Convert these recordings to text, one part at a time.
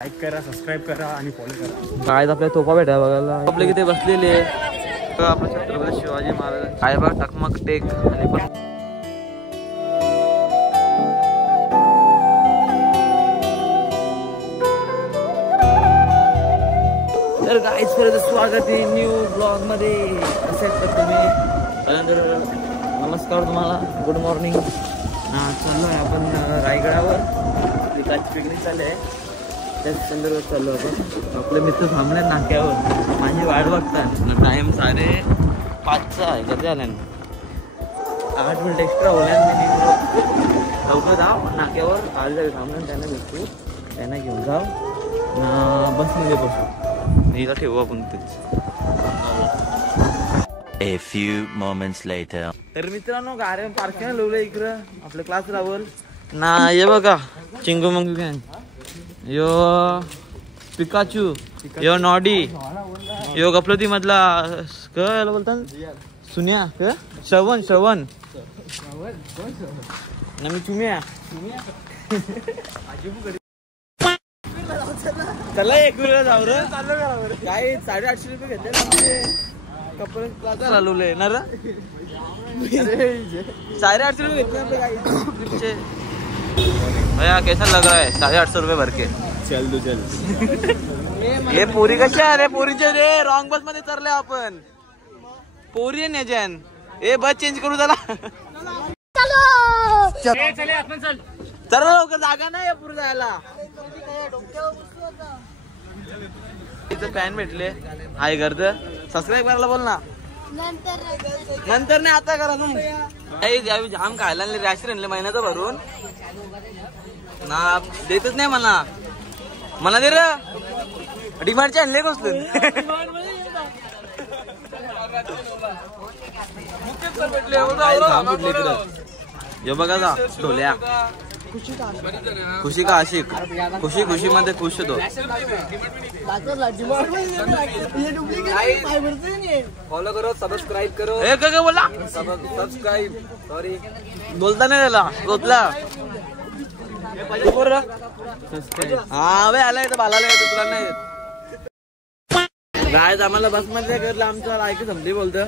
Like करा, subscribe करा आणि फॉलो करा. काय आपल्या तोफा भेटाय बघायला आपले किती बसलेले आपलं छत्रपती शिवाजी महाराज काय बघ टकमक टेक आणि पण तर गाईज परत स्वागत आहे न्यू ब्लॉग मध्ये. कसे तुम्ही? नमस्कार तुम्हाला, गुड मॉर्निंग. चाललो आहे आपण रायगडावर, पिकाची पिकनिक चालली आहे त्याच संदर्भात चाललो आपण. आपले मित्र थांबले नाक्यावर, माझी वाट बघतात. टाइम 5:30 आहे. कधी आल्या 8 मिनिट एक्स्ट्रा होल्या. लवकर जाऊ नाक्यावर, आज थांबलं त्यांना भेटू, त्यांना घेऊन जाऊ बसमध्ये बसू. हिला ठेवू आपण तेच. A few moments later. तर मित्रांनो गाड्या पार्किंग लावलं इकडं आपल्या क्लास लावल ना. ये बघा चिंगू मंगू गँग, यो पिकाचू, यो नॉडी, यो गपलोती मधला काय बोलतात सुन्या, श्रवण ना मी चुम्या. चला एक वेळा जाऊ रे. काय 850 रुपये घेतले कपडे प्लाझा लावले ना रे. 850 रुपये घेतले भैया. कैसा लग रहा है 850 रुपये भर के? चल तू चल. हे पोरी कशा आहे रे? पोरीचे रे रॉंग बस मध्ये चरले आपण. पोरी आहे नेजन. ए बस चेंज करू त्याला. चला लवकर, जागा नाही पुढे जायला. तिथं फॅन भेटले आहे गर्द. सबस्क्राईब करायला बोल ना. नंतर नाही आता करा तुम्ही. जाम खायला आणले राशी आणले महिन्याचं भरून ना. देतच नाही मला दे र. डिमांडचे आणले कसलं भेटले बघा जा ढोल्या. खुशी का आशिक, खुशी मध्ये खुश होतो. फॉलो करो, सबस्क्राईब करो. हे काय बोला? सबस्क्राईब सॉरी बोलता नाही त्याला गोतला. हा वे आलाय तर बालाला येतो, तुला नाही येत. गायज आम्हाला बस मध्ये करलं. आमचं लायक संपली बोलतं.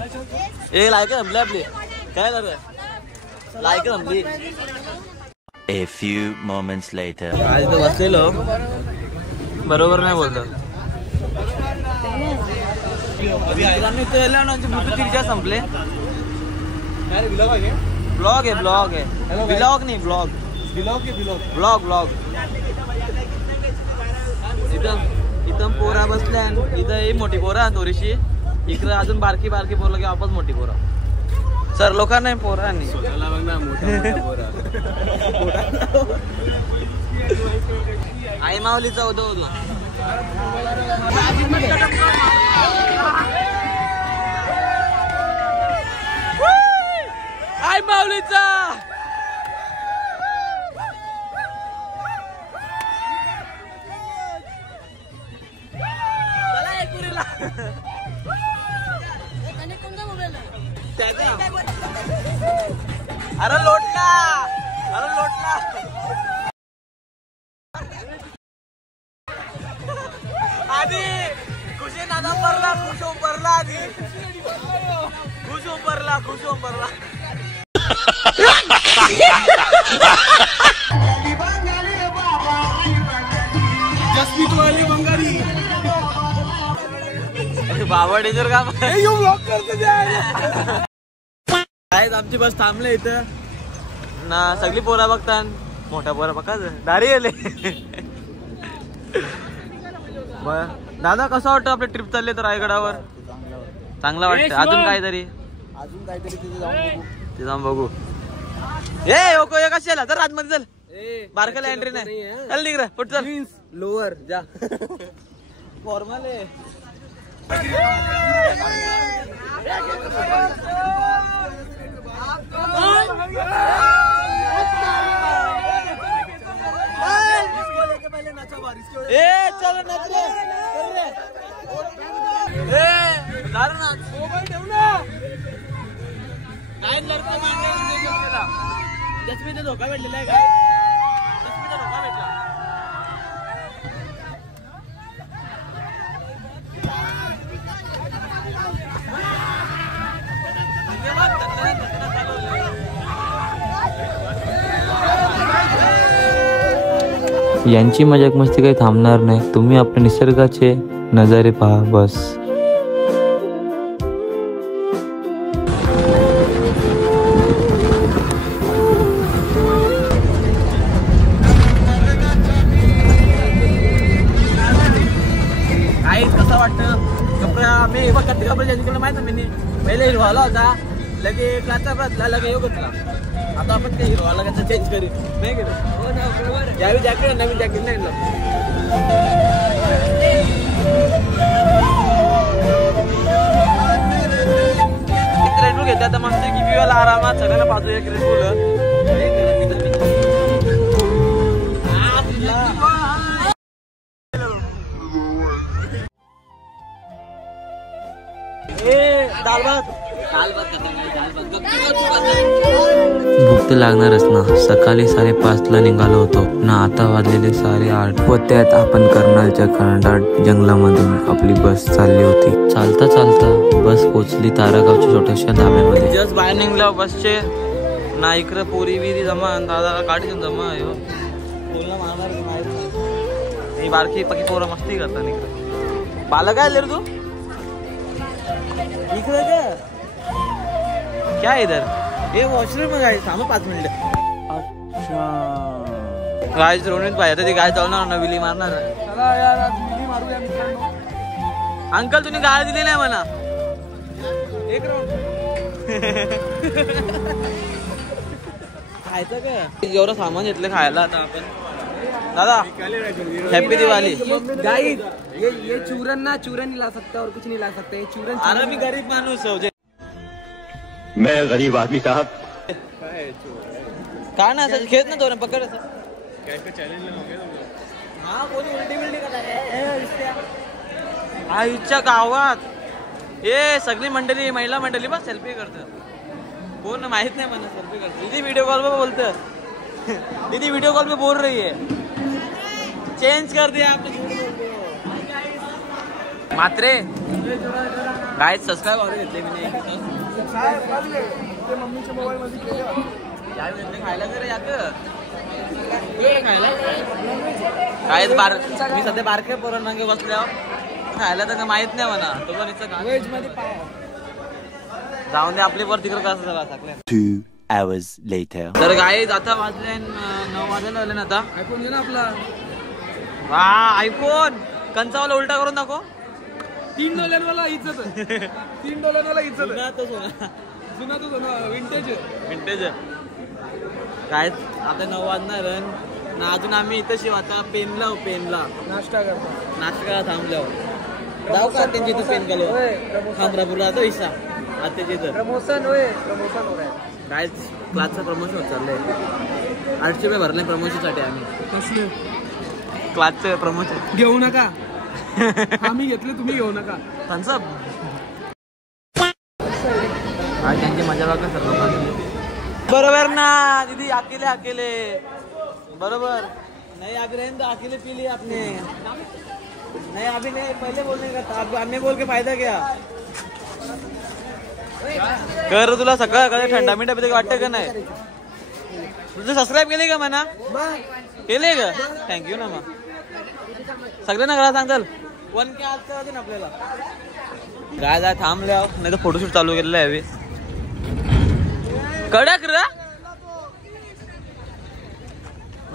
ए लायक संपली आपली. काय करत लायक संपली. A few moments later. आज तर बसलेलो बरोबर नाही बोलत. तिरच्या संपले. ब्लॉग आहे ब्लॉग नाही ब्लॉग. इथं पोरा बसल्या. इथं मोठी पोरा थोडीशी. इकडं अजून बारकी पोरला की वापस मोठी पोरा. सर लोकांना पोरांनी आई माऊलीचा होतो. आई माऊलीचा अरे लोटला. आधी खुशी नादा परला, खुश उंबरला. आधी खुश उंबरला. जसमीत वाले बंगारी बाबा डेंजर काम ब्लॉक करते. आमची बस थांबले इथं ना. सगळी पोरा बघतात. मोठ्या पोरा बघा दारी आले. दादा कसं वाटतं आपली ट्रिप चालली तर रायगडावर? चांगला वाटतं. अजून काहीतरी ते जाऊन बघू. ए कशाला तर आतमध्ये चल. बारकाला एंट्री नाही. चल निघ पुढ चल. लोअर जा. फॉर्मल आहे. चलो नाच रे. जसमीचा धोका भेटलेला आहे काय? जसमीचा धोका भेटला. यांची मजाक मस्ती काही थांबणार नाही. तुम्ही आपल्या निसर्गाचे नजारे पहा बस. कसं वाटतं कपडा मी बघ कधी कपडे चेंज केलं माहिती मी पहिले हिरवाला होता लगे क्लासचा बसला लगे योग होतला. आता आपण ते हिरवाला कसं चेंज करू नाही केलं यावेळी जॅकेट नवीन जॅकेट नाही रेडबुल घेते आता मस्त की पिवायला आरामात सगळ्यांना पाहतो एक रेडबुल भूक तर लागणारच ना. सकाळी 5:30ला निघालो होतो ना, आता वाजलेले 8:30 व त्यात आपण कर्नालच्या घनदाट जंगलामधून आपली बस चालली होती. चालता चालता बस पोचली तारागावच्या छोट्याशा धाब्यामध्ये. जस्ट बाहेर निघल्या बसचे ना इकडे पोरी बिरी जमा दादा काढी जमा बोलणं मारणार माहिती बारकी पकी पोरं मस्ती करतात इकडे. बालक काय रे तू इकडे क्या इधर ये वॉशरूम में गाड़ी थांबा 5 मिनिट. अच्छा गाय रोनित पाहिजे ती गाय चालणार ना विली मारणार. अंकल तुम्ही गाय दिली नाही म्हणा एक राऊंड खायचं काय एवढं सामान घेतलं खायला. आता आपण दादा हैप्पी दिवाली. गाइस ये चूरन ना चूरन नहीं ला सकता और कुछ नहीं ला सकता. ये चूरन अरे मी गरीब माणूस हो. मैं गरीब आदमी साहब. काय ना असं खेळ ना तो पकड हा कोणी उलटी बिलटी आईच्या गावात ये सगळी मंडळी महिला मंडळी बस सेल्फी करत. कोण माहित नाही मला सेल्फी करत. दीदी व्हिडिओ कॉल पे बोलत. दीदी व्हिडिओ कॉल पे बोल रही है चेंज कर दिया आपने मात्रे काय सबस्क्राईब ऑर्डर घेतले मी मम्मीच्या मोबाईल मध्ये खायला जरा याक खायला काय मी सध्या बारके पोरण मागे बसल्यावर खायला तर माहित नाही म्हणा. तो पण इथं व्हेज मध्ये पाय जाऊन दे आपली वर तिकडे कसं झाला टाकले. 2 hours later. तर गाई आता वाजले 9 वाजायला आले ना. आता आयफोन घे ना आपला. वा आयफोन कंचावाला उलटा करून दाखव. $3 वाला इज्जत $3 वाला इज्जत जुना तो सोना जुना तो सोना विंटेज विंटेज काय. आता 9 वाजणार ना अजून आम्ही इथं शिव आता पेनला नाश्ता करतो. नाश्ता करा थांबल्यावर जाऊ का त्यांची इथं पेन घालू खामरापूरला आता इसा आता त्याची इथं प्रमोशन हो रहा है. काय क्लासचं प्रमोशन होत चाललंय. 800 रुपये भरले प्रमोशनसाठी आम्ही. कसले क्लासचं प्रमोशन घेऊ नका. आम्ही घेतले तुम्ही घेऊ नका. त्यांचा त्यांची मजा बघा सर्व. बरोबर ना दीदी अकेले बरोबर नहीं. अभी रहने दो अकेले पी लिया आपने. नहीं अभी नहीं पहले बोलने का था. हमने बोल के फायदा क्या कर. तुला सकाळ थंडा मिठा पिते वाटतं का नाही. तुझं सबस्क्राईब केले का म्हणा केले का थँक्यू ना. मग सगळ्यांना करा सांगताल 1K आज अजून आपल्याला काय जाय थांबल्या नाही तर फोटोशूट चालू केलेलं आहे. कडक रा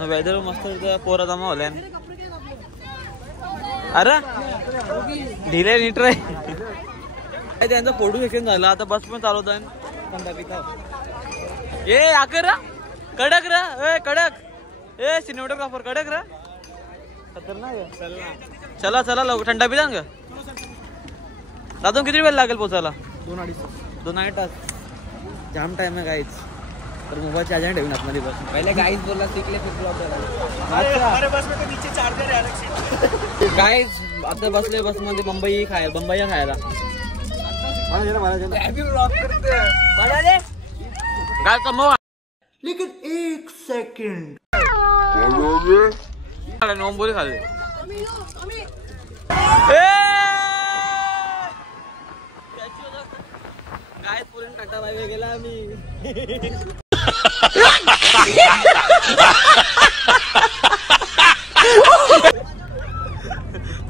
वेदर मस्त पोरा जमा होल्या. अरे ढिले नीट रे त्यांचा फोटो सेक्शन झाला. आता बस पण चालवत ये आकर कडक रा कडक ए सिनेमॅटोग्राफर कडक रा खतरनाक. चला लवकर थंडा पिता का दादा. किती वेळ लागेल पोचायला. 2-2.5 तास जाम टाइम आहे गाईच. तर मोबाईल चार्जर ठेवून आपल्या बस पहिले गाइस बोलला शिकले फिर ब्लॉग गाईज आता बसले बस मध्ये बंबई खायला काय कमवा. लेकिन 1 सेकंड नोंबोली खाल्ले. काय पुरण टाटा बाय गेला आम्ही.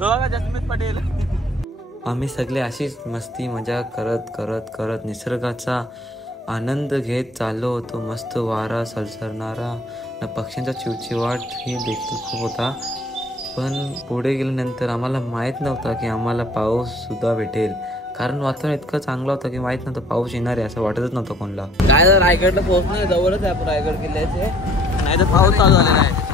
बघा जसमीत पटेल. आम्ही सगळे अशीच मस्ती मजा करत करत करत निसर्गाचा आनंद घेत चाललो होतो. मस्त वारा सलसरणारा न पक्ष्यांचा चिवचिवाट ही देखील खूप होता. पण पुढे गेल्यानंतर आम्हाला माहीत नव्हता की आम्हाला पाऊस सुद्धा भेटेल, कारण वातावरण इतकं चांगलं होतं की माहीत नव्हतं पाऊस येणार आहे असं वाटतच नव्हतं कोणाला. काय तर रायगडला पोहोचणं जवळच आहे आपण रायगड किल्ल्याचे, नाही तर पाऊस चालू झालेला आहे.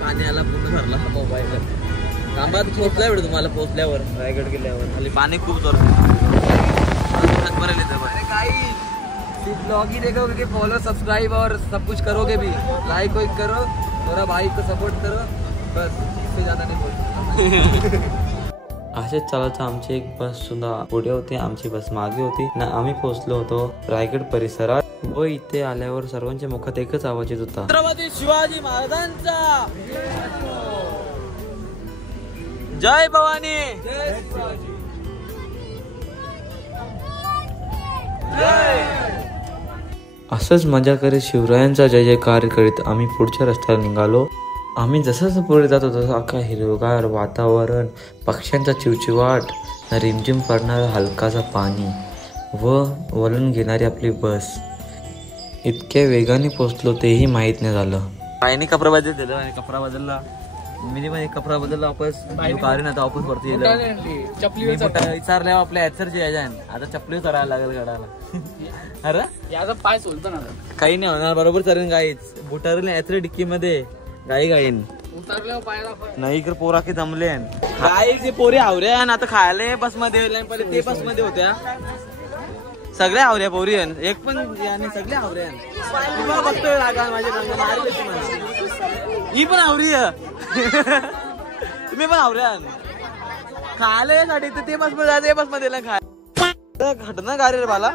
पाणी आला पूर्ण भरला मोबाईल. थांबा पोहोचलाय भेटू तुम्हाला पोहोचल्यावर रायगड किल्ल्यावर. खाली पाणी खूप जोरात ब्लॉग ही देखोगे कि फॉलो सब्सक्राइब और सब कुछ करोगे भी, लाइक वाइक करो, थोड़ा भाई को सपोर्ट करो, बस इससे ज्यादा नहीं बोल. असेच चालत आमची एक बस सुद्धा पुढे होती, आमची बस मागे होती ना. आम्ही पोहोचलो होतो रायगड परिसरात व इथे आल्यावर सर्वांच्या मुखात एकच आवाज येत होता, छत्रपती शिवाजी महाराजांचा जय भवानी. असंच मजा करीत शिवरायांचा जय जयकार करीत आम्ही पुढच्या रस्त्याला निघालो. आम्ही जसं पुढे जातो तसं अख्खा हिरवगार वातावरण, पक्ष्यांचा चिवचिवाट, रिमझिम पडणारा हलकाचा पाणी व वळण घेणारी आपली बस. इतक्या वेगाने पोचलो तेही माहीत नाही झालं. बाईने कपडा बदल दिलं आणि कपडा बदलला. मी पण एक कपडा बदलला वापस कारण आता वापस वरती विचारल्या आपल्या ऍथरची याच्यान आता चपली चढायला लागेल गडाला. अरे याचा पाय सोलतो ना, काही नाही होणार, बरोबर चढेन. गाईच बुटारले ऍथर डिक्की मध्ये गाई गाईन नाही इकडे पोरा की जमले गाईचे पोरी आवऱ्या आता खायला बस मध्ये. पहिले ते बस मध्ये होत्या सगळ्या आवऱ्या पोरी, एक पण सगळ्या आवऱ्या बघतोय लागा माझ्या. ही पण आवरी तुम्ही पण आवऱ्या खायला यासाठी ते बस मध्ये जायचं, बस मध्ये खाय घटना गाडी मला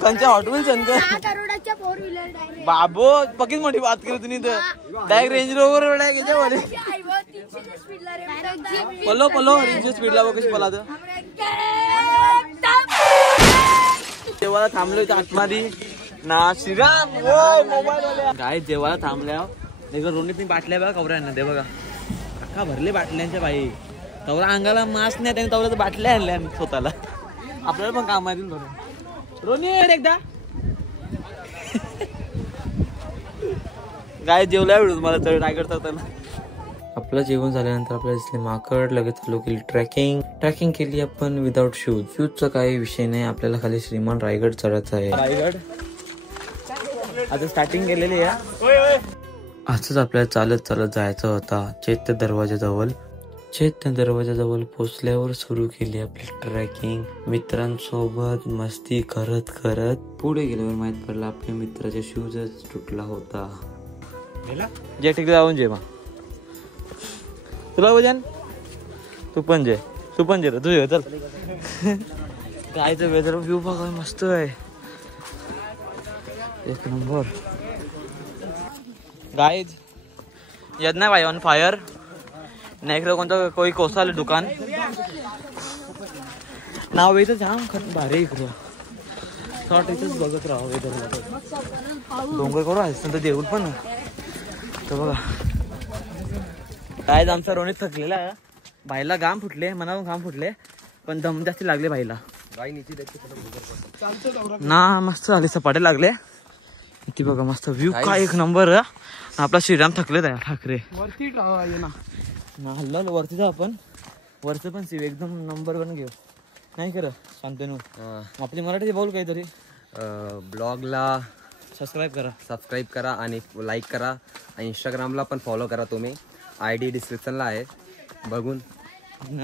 त्यांच्या हॉटेल बाबो पकीच मोठी बात केली तुम्ही डायरेक्ट रेंज रोवर पलो पलो रेंज स्पीडला कशी पला जेव्हा थांबलो आतमध्ये ना श्रीराम मोबाईल काय जेव्हा थांबल्या रोनीत बाटल्या बघा कवऱ्यांना ते बघा अख्खा भरले बाटल्यांच्या बाई. तवरा अंगाला मास्क नाही त्याने तवरा बाटल्या आणल्या स्वतःला. आपल्याला पण काम आहे रोनी एकदा काय जेवल्या भेटू तुम्हाला रायगड चढताना. आपलं जेवण झाल्यानंतर आपल्याला दिसले माकड. लगेच चालू केली ट्रॅकिंग केली आपण विदाउट शूजचा काही विषय नाही, आपल्याला खाली श्रीमान रायगड चढायचा आहे. रायगड आता स्टार्टिंग केलेली आहे. असंच आपल्याला चालत चालत जायचं होता चैत्य दरवाजाजवळ पोचल्यावर सुरू केली आपली ट्रेकिंग. मित्रांसोबत मस्ती करत करत पुढे गेल्यावर माहित पडलं आपल्या मित्राचा शूजच तुटला होता. जे ठीक जाऊन जे मग तुला वजन तू पण जे तुझे चल. गायचं वेदर व्ह्यू बघा मस्त आहे एक नंबर. गाईज येत नाही भाई ऑन फायर नाही इकडं कोणतं कोई कोसाल दुकान नाव येतं जाम खरं भारी इकडं शॉर्ट इथंच बघत राहा वेदरला. डोंगर करू आहे देऊळ पण तर बघा काय आमचा रोनीत थकलेला आहे. भाईला घाम फुटले मनावर घाम फुटले पण दम जास्ती लागले भाईला ना. मस्त झाले सपाटे लागले ती बघा मस्त व्ह्यू काय एक नंबर. आपला श्रीराम थकले आहे ठाकरे वरती ना हल्ला वरती जा आपण वरचं पण सीव एकदम नंबर वन घेऊ नाही खरं शांतनू. आपली मराठी बोल काहीतरी. ब्लॉगला सबस्क्राईब करा आणि लाईक करा आणि इंस्टाग्रामला पण फॉलो करा तुम्ही. ID डिस्क्रिप्शनला आहे बघून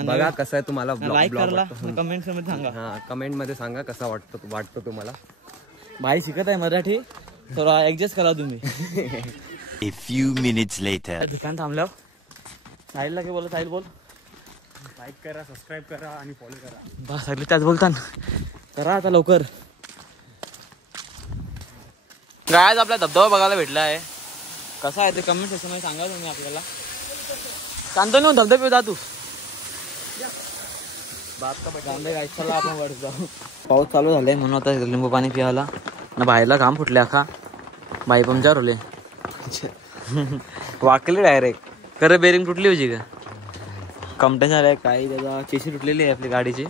बघा कसं आहे तुम्हाला. कमेंट मध्ये सांगा. कमेंट मध्ये सांगा कसा वाटतो तुम्हाला. भाई शिकत आहे मराठी थोडा ऍडजस्ट करा तुम्ही. A few minutes later. दुकान थांबल्यावर साहिलला काय बोला. साहिल बोल. लाईक करा, सबस्क्राईब करा आणि फॉलो करा. बस सगळे त्याच बोलताना करा आता लवकर. गायज आपला धबधबा बघायला भेटला आहे. कसा आहे ते कमेंट सेक्शन मध्ये सांगा तुम्ही आपल्याला. शांतनू धबधबे जा तू. आपण वाढत जाऊ. पाऊस चालू झालाय म्हणून आता लिंबू पाणी पियाला ना बाईला घाम फुटले अखा बाई पंक्चर होले वाकले डायरेक्ट खरं बेरिंग तुटली होती का कमटन झालंय काही त्याचा चेसी तुटलेली आहे आपली गाडीची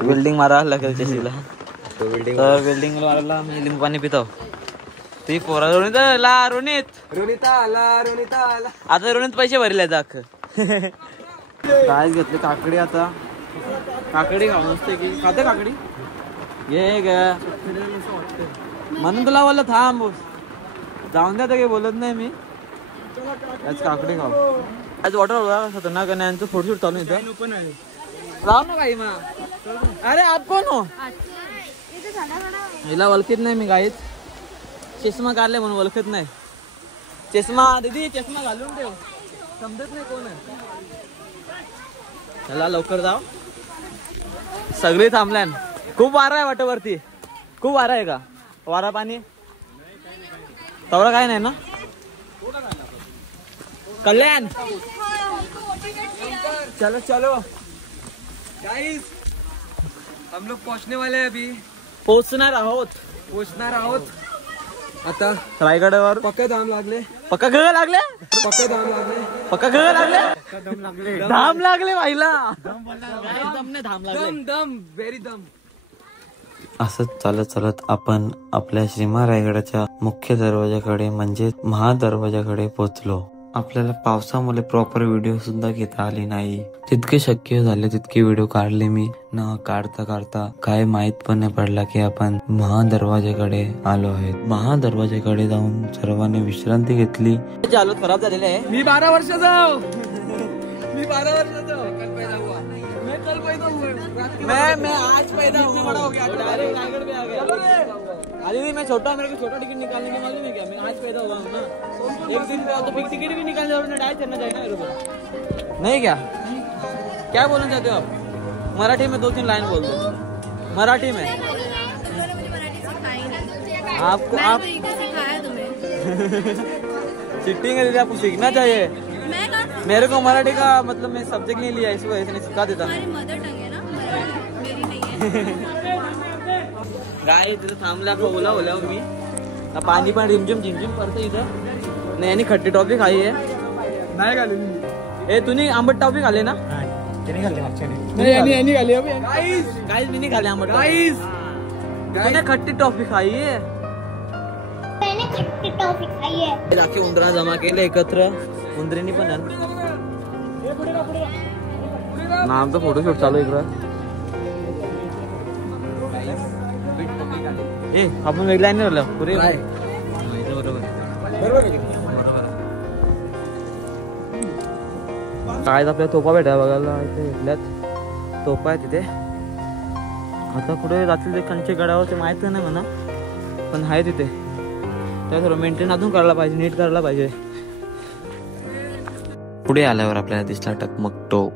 वेल्डिंग मारायला लागेल चेसीला तर वेल्डिंग मारायला मी लिंबू पाणी पितो ती पोरा रोनित आता रोनित पैसे भरले अख्खं काय घेतले काकडी आता काकडी खाऊ नसते की खाते काकडी ये ग म्हणून तुला बोललं थांब जाऊन द्या तर काही बोलत नाही मी आज काकडी खाऊ आज वॉटर खतरनाक आहे यांचं फोटोशूट चालू इथं राव ना बाई मा अरे आप कोण हो हिला ओळखीत नाही मी गाईत चष्मा काढले म्हणून ओळखत नाही चष्मा दीदी चष्मा घालून ठेव समजत नाही कोण आहे चला लवकर जाव सगळे थांबल्यान खूप वारा आहे वाटेवरती खूप वारा आहे का वारा पाणी तेवढं काय नाही ना कल्याण चलो चलो गाइस हम लोग पहुंचने वाले हैं अभी पोहोचणार आहोत आता रायगडावर पक्का दाम लागले पक्का घ लागले धाम लागले भाईला दम व्हेरी दम असंच चालत चालत आपण आपल्या श्रीमा रायगडाच्या मुख्य दरवाजाकडे म्हणजे महादरवाजाकडे पोहोचलो. आपल्याला पावसामुळे प्रॉपर व्हिडिओ सुद्धा घेता आली नाही. जितके शक्य झाले तितके व्हिडिओ काढले मी. न काढता काढता काय माहित पण नाही पडला की आपण महादरवाजाकडे आलो आहे. महादरवाजाकडे जाऊन सर्वांनी विश्रांती घेतली. हालत खराब झालेली आहे. मी 12 वर्षाचा मैं आज पैदा हुआ, बड़ा हो गया, डायरेक्ट रायगढ़ पे आ गया. अरे नहीं, मैं छोटा, मेरे को छोटा टिकट निकालने के मालूम है क्या? मैं आज पैदा हुआ हूँ ना. एक दिन पे तो फिक्स टिकट भी निकालने और डायरेक्ट चलना चाहिए ना मेरे को. नहीं क्या क्या बोलना चाहते हो आप? मराठी में 2-3 लाइन बोल दो. मराठी में आपको आप सिटिंग है, आपको सीखना चाहिए. मेरे को मराठी का मतलब मैं सब्जेक्ट नहीं लिया, इस वजह से नहीं सिखा देता. गाय तिथं थांबला ओला ओला मी. पाणी पण रिमझिम झिमझिम करतो इथं. नाही आणि खट्टी टॉफी खाई आहे. नाही खाली. ए तुम्ही आंबट टॉफी खाले ना? नाही खाली. गाइस मी नाही खाले आंबट. गाइस मैंने खट्टी टॉफी खाई है. बाकी उंदरा जमा केले एकत्र. उंदरीनी पण आमचा फोटोशूट चालू इकडं. ए आपण वेगळा नाही राहिलो पुरे. बरोबर काय आपल्या तोफा भेटा बघायला इथे भेटल्यात. तोफा आहे तिथे. आता कुठे जातील ते कंचे गडावर ते माहित नाही म्हणा, पण आहे तिथे. त्या सर्व मेंटेन अजून करायला पाहिजे, नीट करायला पाहिजे. पुढे आल्यावर आपल्याला दिसला टकमक टोक.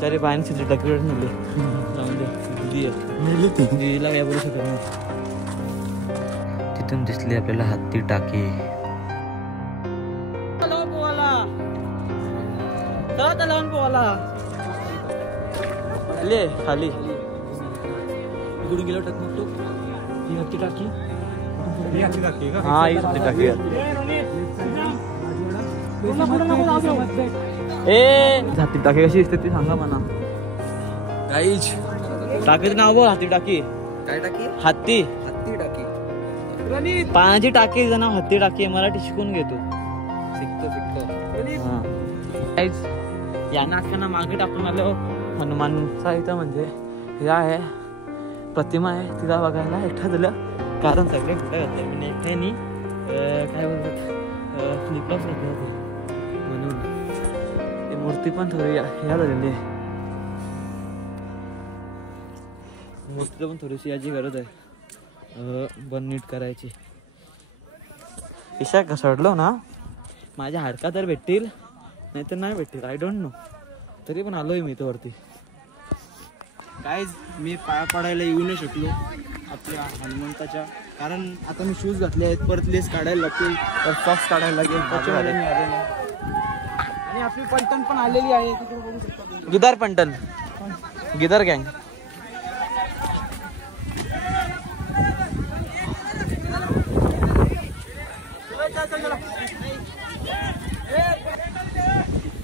चारे पाण्याची टकरेट मिळले. दिदीला काय बोलू शकत नाही. तिथून दिसली आपल्याला हत्ती टाकी. खाली गेलो टकमक टोक. ही हत्ती टाकी. हा ही हत्ती टाकी. ए हत्ती टाकी कशी दिसते ती सांगा मला. गाइस टाकीचं नाव बोल. हत्ती टाकी. काय टाकी? हत्ती टाकी. पाण्याची टाकीचं नाव हत्ती टाकी. मराठी शिकून घेतो. शिकतो. या नाटकांना मागे टाकून आलो. हनुमानचा इथं म्हणजे हे आहे प्रतिमा आहे. तिला बघायला एकटा झालं, कारण सगळे कुठे घातले म्हणजे एकट्यानी काय बोलतात फ्लिपफ्लॉप्स घातले होते म्हणून. ती मूर्ती पण थोडी ह्या झालेली आहे. मूर्तीला पण थोडीशी याची गरज आहे, बन नीट करायची. इशा घसरलो ना माझ्या हाडका तर भेटतील, नाही तर नाही भेटतील. I don't know. तरी पण आलोय मी तो वरती. गाईज मी पाया पडायला येऊ नाही शकलो आपल्या हनुमंताच्या, कारण आता मी शूज घातले आहेत. परत लेस काढायला लागतील, सॉक्स काढायला लागेल. त्याच्यामुळे मी आलेलो. आणि आपली पलटण पण आलेली आहे, तिकडे बघू शकता. दुधार पंटन गिदर गँग.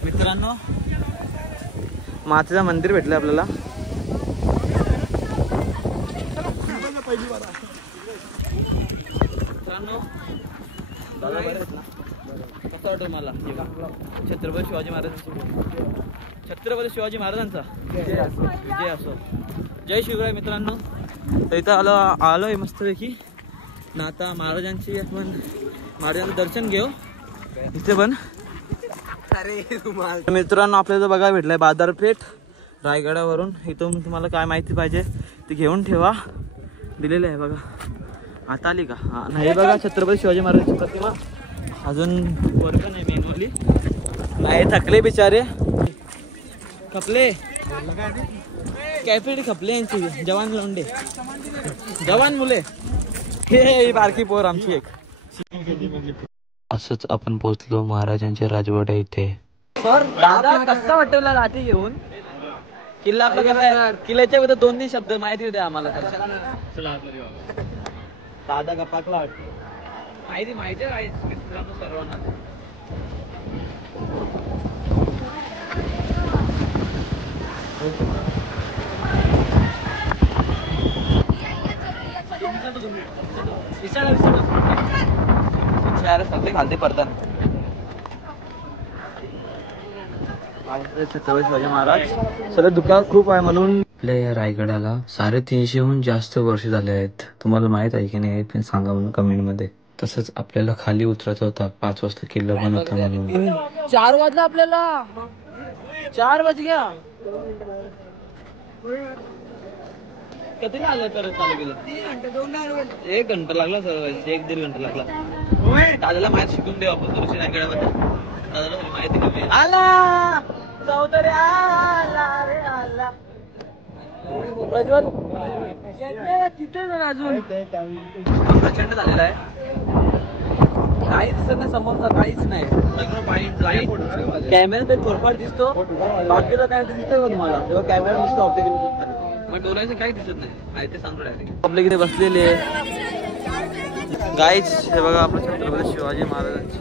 मित्रांनो मातेचं मंदिर भेटलं आपल्याला. मित्रांनो कसं वाटतं मला छत्रपती शिवाजी महाराजांचा छत्रपती शिवाजी महाराजांचा विजय असो. जय शिवराय. मित्रांनो तर इथं आलोय मस्तपैकी ना. आता महाराजांचं दर्शन घेऊ इथे पण. मित्रांनो आपल्याला बघा भेटलाय बाजारपेठ रायगडावरून. इथून तुम्हाला काय माहिती पाहिजे ती घेऊन ठेवा. दिलेलं आहे बघा. आता आली का? नाही बघा छत्रपती शिवाजी महाराजांची प्रतिमा अजून वर्ग नाही मेनवली. नाही थकले बिचारे. खपले कॅपिटी खपले यांची. जवान लोंडे जवान मुले. हे बारकी पोर आमची एक. असंच आपण पोहोचलो महाराजांच्या राजवाड्या इथे. सर दादा कसा वाटवला लाठी घेऊन किल्ला आपला कसा आहे? किल्ल्याच्या बद्दल 2-3 शब्द माहिती द्या आम्हाला. दादा गप्पाकला वाटतं माहिती आहे सर्वांना. खालते पडतात छत्रपती शिवाजी महाराज. सगळं दुकान खूप आहे म्हणून. आपल्या या रायगडाला 350हून जास्त वर्ष झाले आहेत. तुम्हाला माहित आहे की नाही पण सांगा म्हणून कमेंट मध्ये. तसंच आपल्याला खाली उतरायचं होता 5 वाजता किल्ला पण होता म्हणून. 4 वाजला आपल्याला. 4 वाज गया. किती आलं तर चालू केलं? 1 घंटा लागला सर. 1-1.5 घंटा लागला. दादाला माहिती शिकून देऊ आपण थोडीशी रायगडाबद्दल. दादाला माहिती कमी आला चौधरी आला रे आला. प्रज्वल तिथे अजून प्रचंड झालेला आहे. काहीच दिसत नाही समोरचा. काहीच नाही. कॅमेरा थोडफार दिसतो. बाकीला काय दिसतंय का तुम्हाला? जेव्हा कॅमेरा दिसतो ऑप्टिकल मग डोळ्याचं काही दिसत नाही. ते सांगतो डायरेक्ट. आपल्या इथे बसलेले गाईज. हे बघा आपलं छत्रपती शिवाजी महाराजांची.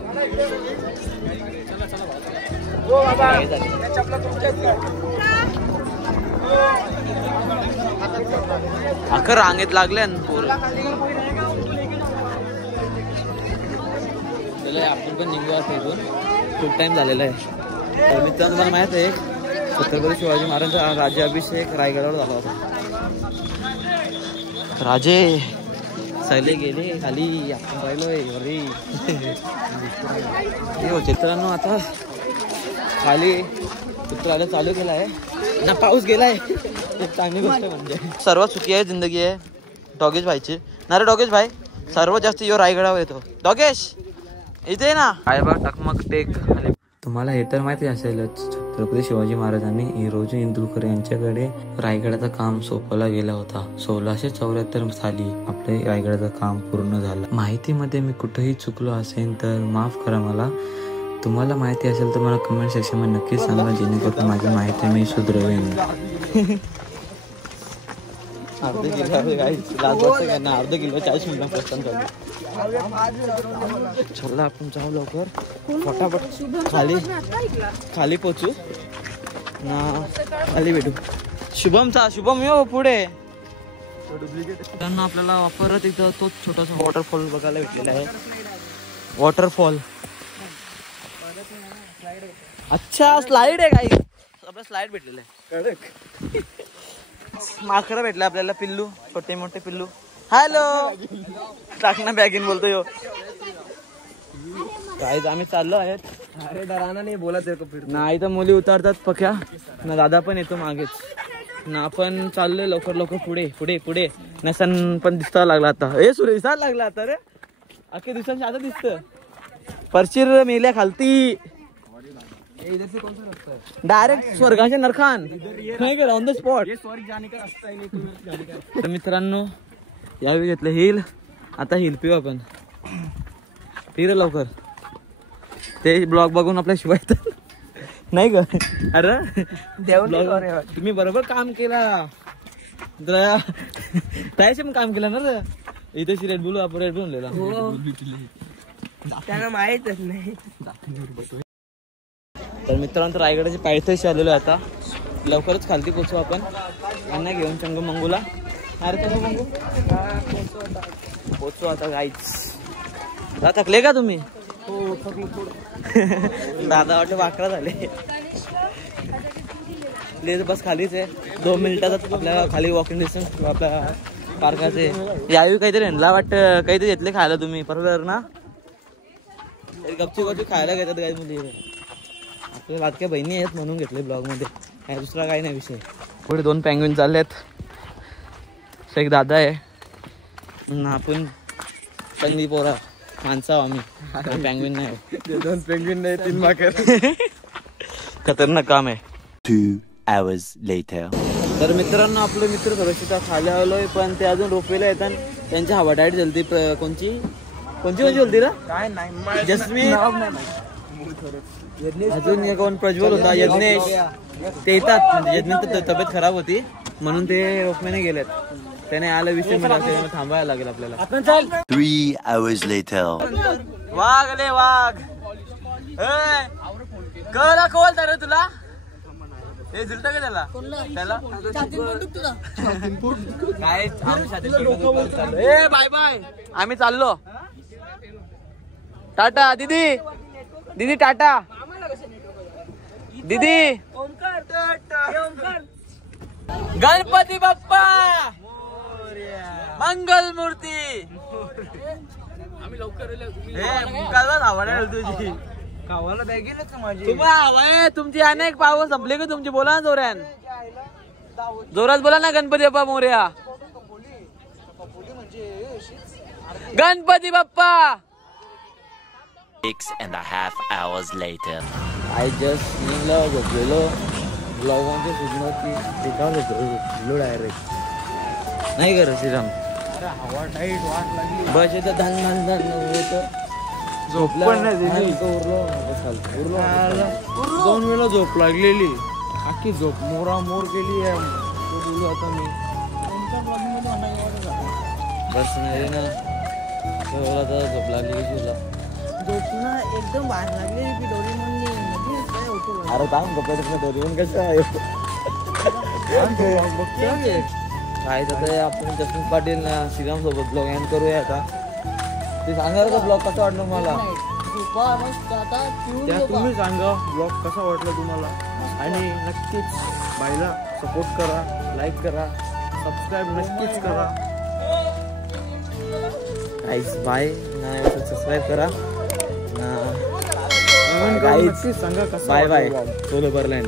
अख्खं रांगेत लागले. आपण पण निघूया इथून. खूप टाइम झालेला आहे. मित्रांनो तुम्हाला माहित आहे छत्रपती शिवाजी महाराजांचा राज्याभिषेक रायगडावर झाला होता. राजे सगळे गेले खाली. आपण राहिलोय घरी. मित्रांनो आता खाली उतरायला चालू केला आहे ना. पाऊस गेलाय. एक चांगली गोष्ट म्हणजे सर्वात सुखी आहे जिंदगी आहे डॉगेश भाईची. ना रे डॉगेश भाई सर्वात जास्त यो रायगडावर येतो. डॉगेश इथे ना काय बघ टकमक टेक. तुम्हाला हे तर माहिती असेलच छत्रपती शिवाजी महाराजांनी हिरोजी इंदुरकर यांच्याकडे रायगडाचं काम सोपवला गेला होता. 1674 साली आपले रायगडाचं काम पूर्ण झालं. माहितीमध्ये मी कुठेही चुकलो असेल तर माफ करा मला. तुम्हाला माहिती असेल तर मला कमेंट सेक्शन मध्ये नक्कीच सांगा जेणेकरून माझी माहिती मी सुधरवेन. अर्धा किलो 40 मिनिटांपासून चला आपण जाऊ लवकर फटाफट खाली पोचू ना. खाली भेटू. शुभम यो पुढे. त्यांना आपल्याला परत इथं तो छोटासा वॉटरफॉल बघायला भेटलेला आहे. वॉटरफॉल. अच्छा स्लाइड आहे काही. आपला स्लाइड भेटलेला आहे. माकडं भेटलं आपल्याला. पिल्लू छोटे मोठे पिल्लू. हॅलो टाकना बॅगीन बोलतो यो. काय आम्ही चाललो आहेत. अरे डराना नाही बोला तेरे को फिर. नाही तर मुली उतरतात पक्या ना. दादा पण येतो मागेच ना. आपण चाललोय लवकर लवकर पुढे पुढे पुढे. नसन पण दिसता लागला आता. हे सूर्य दिसायला लागला आता रे. अख्खे दिवसांच्या आता दिसत. परशीर मेल्या खालती. इधर से कौन सा रास्ता है? डायरेक्ट स्वर्गाचे नरखान ऑन द स्पॉट. स्वर्ग जाने का रास्ता ही नहीं. तर मित्रांनो यावेळी घेतलं हिल. आता हिल पिऊ आपण. फिर लवकर. ते ब्लॉग बघून आपल्या शिवाय नाही का? अरे देऊन तुम्ही बरोबर काम केला. त्याशी काम केलं ना रे. इथे रेड बुल आपण रेड बुल लिहिला. त्यांना माहीतच नाही. तर मित्रांनो रायगडाच्या पायथ्याशी आलेलो आहे आता. लवकरच खालती पोचू आपण यांना घेऊन चंगमंगूला. अरे चंगमंगू पोचू आता गाईच. थकले का तुम्ही? हो थकलो थोडं. दादा वाटतं वाकरा झाले. प्लेस बस खालीच आहे. 2 मिनिटात आपल्याला खाली वॉकिंग डिस्टन्स आपल्या पार्काचे. यावी काहीतरी आणला वाटतं. काहीतरी घेतले खायला तुम्ही बरोबर ना? गपची खायला घेतात काही मुली. आपल्या लाटक्या बहिणी आहेत म्हणून घेतले ब्लॉग मध्ये. दुसरा काही नाही विषय. पुढे 2 पेंग्विन चाललेत. एक दादा आहे. आपण चांगली पोरा माणसा आम्ही. पेंग्विन नाही. 2 पेंग्विन नाही 3 माकड. खतरनाक काम आहे. 2 hours later. तर मित्रांनो आपले मित्र थोडीशी खाली आलोय पण ते अजून रोपवेला येतात. त्यांची हवा डायट जलती. कोणची बोलती ना? काय नाही जस्मीन अजून एक कोण प्रज्वल होता. यज्ञेश ते येतात. म्हणजे यज्ञेश तब्येत खराब होती म्हणून ते रोपवेने गेलेत. त्याने आलं 20 मिनिट थांबायला लागेल आपल्याला. 3 hours later. वाघ ले वाघ कळला कोलता रे तुला? हे झुलत का त्याला? काय बाय बाय. आम्ही चाललो. टाटा दीदी टाटा दीदी. गणपती बाप्पा मंगल मूर्ती. तुझी गावाला बॅग गेलच माझी. तुम्हाला हवा आहे तुमची. अनेक पावस संपले का तुमची? बोला ना जोरान. जोरात बोला ना. Ganpati Bappa Morya. Ganpati Bappa. 6.5 hours later. I just निघलो झोपलेलो. ब्लॉग मध्ये सुद्धा डायरेक्ट नाही कर श्रीराम. हवा टाईट वाट लागली. बस येतं धान झोप पण नाही. 2 वेळा झोप लागलेली. अख्खी झोप मोर केली आहे. आता मी बस नाही ना. आता झोप लागली तुला. झोपणं एकदम वाट लागली की डोरेमॉनने अरे काम कपडे डोरेमॉन कसं आहे? काय तर आपण जसमीत पाटील ना श्रीराम सोबत ब्लॉग एंड करूया आता. ते सांगा का ब्लॉग कसा वाटला मला? त्या तुम्ही सांगा ब्लॉग कसा वाटला तुम्हाला. आणि नक्कीच बाईला सपोर्ट करा. लाईक करा. सबस्क्राईब नक्कीच करा. बाय. सबस्क्राईब करा. नक्कीच सांगा कसं. Bye bye. सोलो बर्लँड.